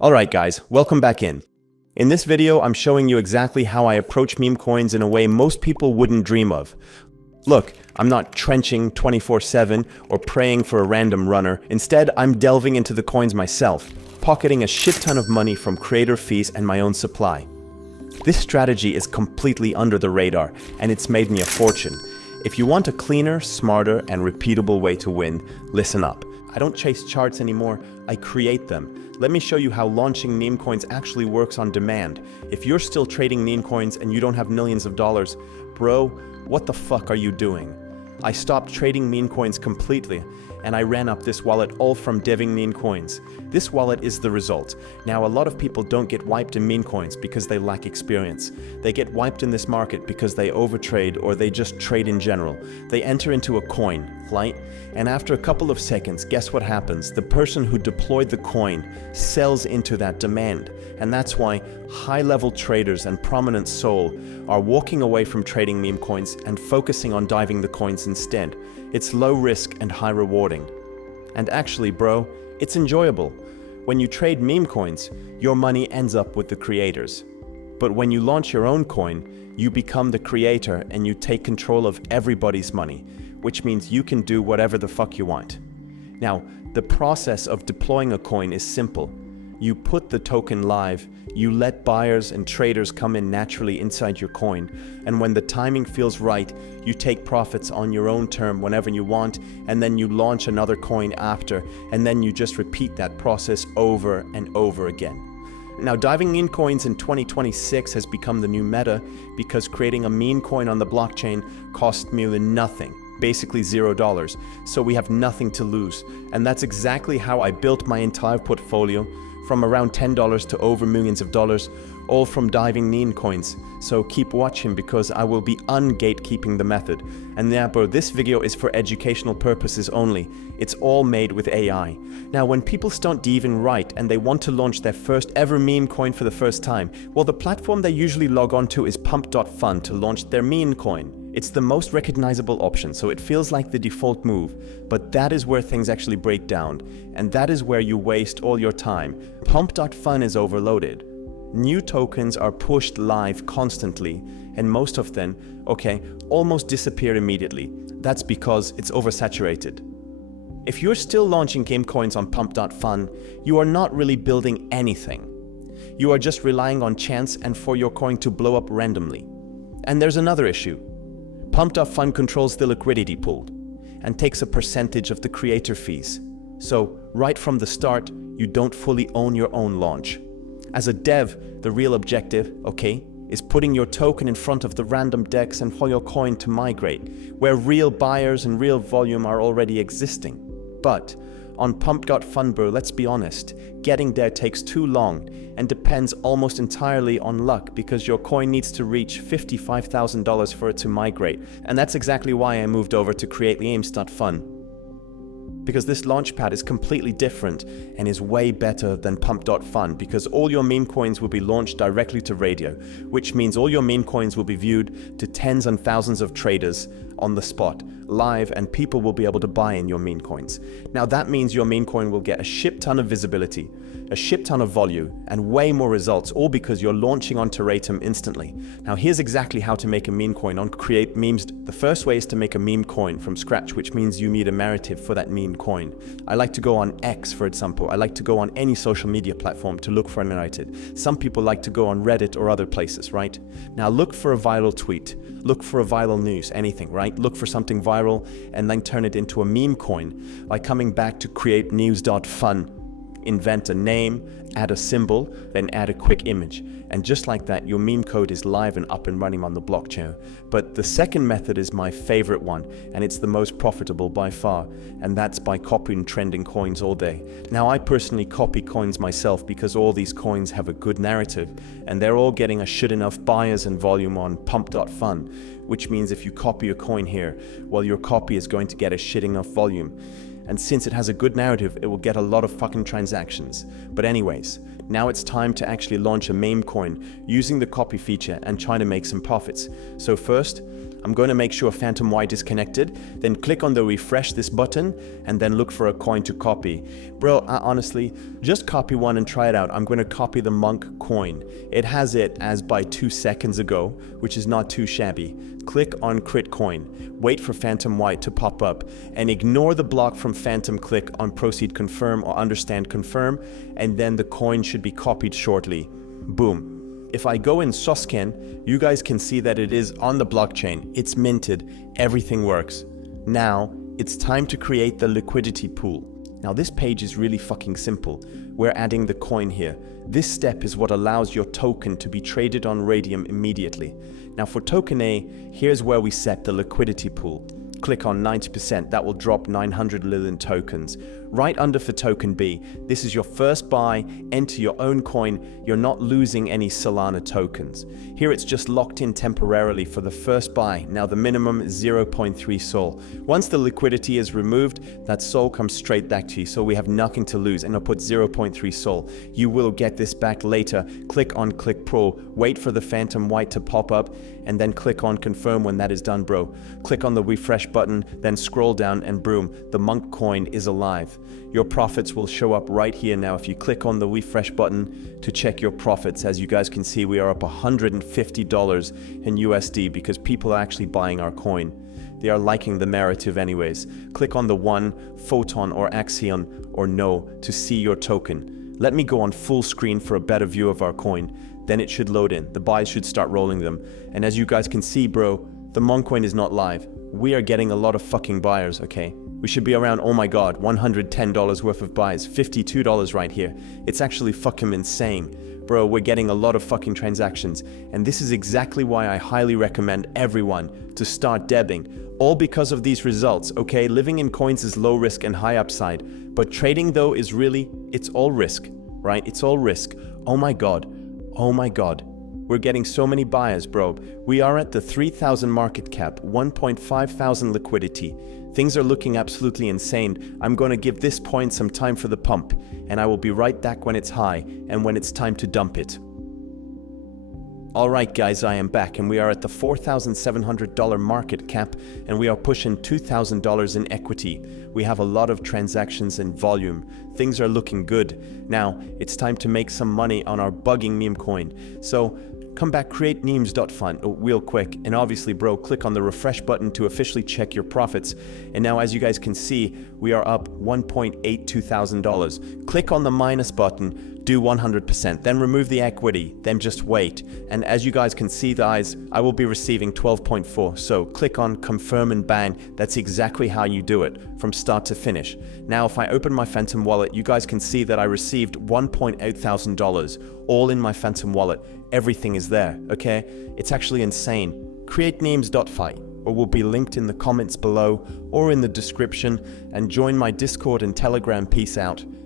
Alright guys, welcome back in. In this video, I'm showing you exactly how I approach meme coins in a way most people wouldn't dream of. Look, I'm not trenching 24/7 or praying for a random runner. Instead, I'm delving into the coins myself, pocketing a shit ton of money from creator fees and my own supply. This strategy is completely under the radar, and it's made me a fortune. If you want a cleaner, smarter, and repeatable way to win, listen up. I don't chase charts anymore, I create them. Let me show you how launching meme coins actually works on demand. If you're still trading meme coins and you don't have millions of dollars, bro, what the fuck are you doing? I stopped trading meme coins completely, and I ran up this wallet all from deving meme coins. This wallet is the result. Now, a lot of people don't get wiped in meme coins because they lack experience. They get wiped in this market because they overtrade or they just trade in general. They enter into a coin, right? And after a couple of seconds, guess what happens? The person who deployed the coin sells into that demand. And that's why high-level traders and prominent soul are walking away from trading meme coins and focusing on diving the coins instead. It's low risk and high rewarding. And actually, bro, it's enjoyable. When you trade meme coins, your money ends up with the creators. But when you launch your own coin, you become the creator and you take control of everybody's money, which means you can do whatever the fuck you want. Now, the process of deploying a coin is simple. You put the token live, you let buyers and traders come in naturally inside your coin, and when the timing feels right, you take profits on your own term whenever you want, and then you launch another coin after, and then you just repeat that process over and over again. Now, diving in coins in 2026 has become the new meta because creating a meme coin on the blockchain cost nearly nothing. Basically $0, so we have nothing to lose. And that's exactly how I built my entire portfolio, from around $10 to over millions of dollars, all from diving meme coins. So keep watching because I will be un-gatekeeping the method. And yeah bro, this video is for educational purposes only. It's all made with AI. Now when people start diving right and they want to launch their first ever meme coin for the first time, well, the platform they usually log on to is pump.fun to launch their meme coin. It's the most recognizable option, so it feels like the default move, but that is where things actually break down, and that is where you waste all your time. Pump.fun is overloaded. New tokens are pushed live constantly, and most of them, almost disappear immediately. That's because it's oversaturated. If you're still launching game coins on pump.fun, you are not really building anything. You are just relying on chance and for your coin to blow up randomly. And there's another issue. Pump.fun controls the liquidity pool and takes a percentage of the creator fees. So, right from the start, you don't fully own your own launch. As a dev, the real objective, is putting your token in front of the random DEX and for your coin to migrate, where real buyers and real volume are already existing. But on pump.fun, bro, let's be honest, getting there takes too long and depends almost entirely on luck because your coin needs to reach $55,000 for it to migrate. And that's exactly why I moved over to creatememes.fun. Because this launchpad is completely different and is way better than pump.fun because all your meme coins will be launched directly to Raydium, which means all your meme coins will be viewed to tens and thousands of traders on the spot, live, and people will be able to buy in your meme coins. Now that means your meme coin will get a shit ton of visibility, a shit ton of volume, and way more results, all because you're launching onto Raydium instantly. Now here's exactly how to make a meme coin on Create Memes. The first way is to make a meme coin from scratch, which means you need a narrative for that meme coin. I like to go on X, for example. I like to go on any social media platform to look for a narrative. Some people like to go on Reddit or other places, right? Now look for a viral tweet, look for a viral news, anything, right? Look for something viral and then turn it into a meme coin by coming back to creatememes.fun. Invent a name, add a symbol, then add a quick image. And just like that, your meme code is live and up and running on the blockchain. But the second method is my favorite one, and it's the most profitable by far, and that's by copying trending coins all day. Now, I personally copy coins myself because all these coins have a good narrative, and they're all getting a shit enough buyers and volume on pump.fun, which means if you copy a coin here, well, your copy is going to get a shit enough volume. And since it has a good narrative, it will get a lot of fucking transactions. But anyways, now it's time to actually launch a meme coin using the copy feature and try to make some profits. So first, I'm going to make sure Phantom White is connected, then click on the refresh this button, and then look for a coin to copy. Bro, honestly, just copy one and try it out. I'm going to copy the Monk coin. It has it as by 2 seconds ago, which is not too shabby. Click on Crit Coin, wait for Phantom White to pop up, and ignore the block from Phantom. Click on Proceed Confirm or Understand Confirm, and then the coin should be copied shortly. Boom. If I go in Sosken, you guys can see that it is on the blockchain. It's minted. Everything works. Now, it's time to create the liquidity pool. Now, this page is really fucking simple. We're adding the coin here. This step is what allows your token to be traded on Raydium immediately. Now, for token A, here's where we set the liquidity pool. Click on 90%, that will drop 900 Lilin tokens. Right under for token B, this is your first buy, enter your own coin, you're not losing any Solana tokens. Here it's just locked in temporarily for the first buy, now the minimum is 0.3 Sol. Once the liquidity is removed, that Sol comes straight back to you, so we have nothing to lose, and I'll put 0.3 Sol. You will get this back later. Click on Click Pro, wait for the Phantom White to pop up, and then click on Confirm when that is done, bro. Click on the refresh button, then scroll down, and boom, the Monk coin is alive. Your profits will show up right here now if you click on the refresh button to check your profits. As you guys can see, we are up $150 in USD because people are actually buying our coin. They are liking the narrative anyways. Click on the 1, Photon or Axion or No to see your token. Let me go on full screen for a better view of our coin. Then it should load in. The buys should start rolling them. And as you guys can see, bro, the Monk coin is not live. We are getting a lot of fucking buyers, okay? We should be around, oh my god, $110 worth of buys, $52 right here. It's actually fucking insane. Bro, we're getting a lot of fucking transactions. And this is exactly why I highly recommend everyone to start debbing. All because of these results, okay? Living in coins is low risk and high upside. But trading though is really, it's all risk, right? It's all risk. Oh my god. Oh my god. We're getting so many buyers, bro. We are at the 3,000 market cap, 1.5 thousand liquidity. Things are looking absolutely insane. I'm going to give this point some time for the pump, and I will be right back when it's high and when it's time to dump it. Alright guys, I am back and we are at the $4,700 market cap and we are pushing $2,000 in equity. We have a lot of transactions and volume. Things are looking good. Now, it's time to make some money on our bugging meme coin. So, come back, creatememes.fun real quick, and obviously bro, click on the refresh button to officially check your profits. And now as you guys can see, we are up $1.82,000. Click on the minus button, do 100%, then remove the equity, then just wait. And as you guys can see guys, I will be receiving 12.4. So click on confirm and bang. That's exactly how you do it from start to finish. Now if I open my Phantom wallet, you guys can see that I received $1.8,000 all in my Phantom wallet. Everything is there, okay? It's actually insane. creatememes.fun or will be linked in the comments below or in the description, and join my Discord and Telegram. Peace out.